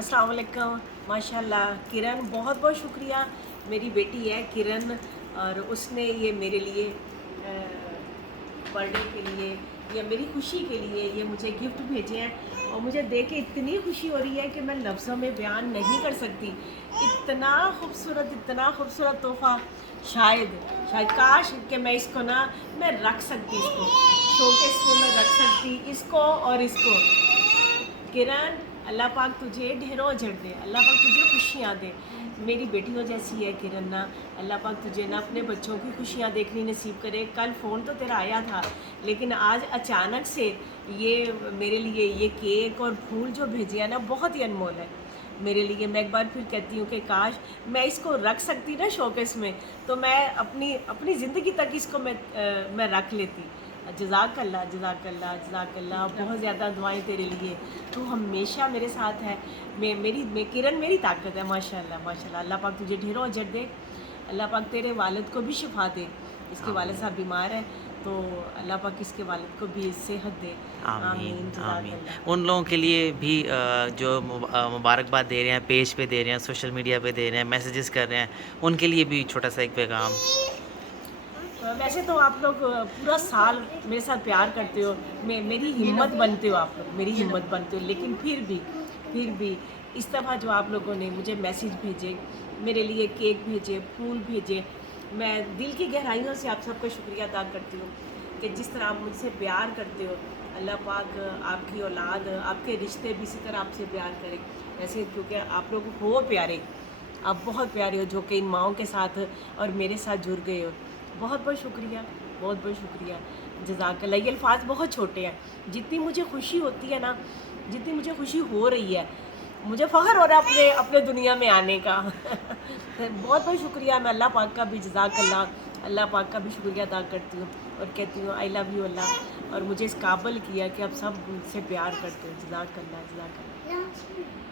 अस्सलाम वालेकुम। माशाल्लाह किरण, बहुत बहुत शुक्रिया। मेरी बेटी है किरण और उसने ये मेरे लिए बर्थडे के लिए या मेरी खुशी के लिए ये मुझे गिफ्ट भेजे हैं और मुझे देख के इतनी खुशी हो रही है कि मैं लफ्ज़ों में बयान नहीं कर सकती। इतना खूबसूरत तोहफ़ा, शायद शायद काश कि मैं इसको ना मैं रख सकती, इसको शोकेस में मैं रख सकती, इसको और इसको। किरण, अल्लाह पाक तुझे ढेरों अजर दे, अल्लाह पाक तुझे खुशियाँ दे। मेरी बेटियों जैसी है किरण ना, अल्लाह पाक तुझे ना अपने बच्चों की खुशियाँ देखनी नसीब करे। कल फ़ोन तो तेरा आया था, लेकिन आज अचानक से ये मेरे लिए ये केक और फूल जो भेजे हैं ना, बहुत ही अनमोल है मेरे लिए। मैं एक बार फिर कहती हूँ कि काश मैं इसको रख सकती ना शोकेस में, तो मैं अपनी अपनी ज़िंदगी तक इसको मैं रख लेती। जज़ाकल्ला जज़ाकल्ला जज़ाकल्ला, बहुत ज़्यादा दुआएं तेरे लिए। तू हमेशा मेरे साथ है। मैं किरण मेरी ताकत है। माशाल्लाह माशाल्लाह। अल्लाह पाक तुझे ढेरों अजर दे। अल्लाह पाक तेरे वालिद को भी शिफा दे। इसके वालिद साहब बीमार है, तो अल्लाह पाक इसके वालिद को भी सेहत दे। आमीन, आमीन आमीन। जज़ाकल्ला। उन लोगों के लिए भी जो मुबारकबाद दे रहे हैं, पेज पे दे रहे हैं, सोशल मीडिया पे दे रहे हैं, मैसेजेस कर रहे हैं, उनके लिए भी छोटा-सा एक पैगाम। वैसे तो आप लोग पूरा साल मेरे साथ प्यार करते हो, मेरी हिम्मत बनते हो, आप लोग मेरी हिम्मत बनते हो, लेकिन फिर भी इस दफ़ा जो आप लोगों ने मुझे मैसेज भेजे, मेरे लिए केक भेजे, फूल भेजे, मैं दिल की गहराइयों से आप सबका शुक्रिया अदा करती हूँ कि जिस तरह आप मुझसे प्यार करते हो। अल्लाह पाक आपकी औलाद, आपके रिश्ते भी इसी तरह आपसे प्यार करें। वैसे क्योंकि आप लोग हो प्यारे, आप बहुत प्यारे हो, जो कि इन माँओं के साथ और मेरे साथ जुड़ गए हो। बहुत बहुत शुक्रिया, बहुत बहुत शुक्रिया। जज़ाकल्लाह। ये अल्फ़ाज़ बहुत छोटे हैं। जितनी मुझे खुशी होती है ना, जितनी मुझे खुशी हो रही है, मुझे फ़ख्र हो रहा है अपने अपने दुनिया में आने का। बहुत बहुत शुक्रिया। मैं अल्लाह पाक का भी जज़ाकल्लाह, अल्लाह पाक का भी शुक्रिया अदा करती हूँ और कहती हूँ आई लव यू अल्लाह, और मुझे इस काबिल किया कि आप सब मुझसे प्यार करते हो। जज़ाकल्लाह जज़ाकल्लाह।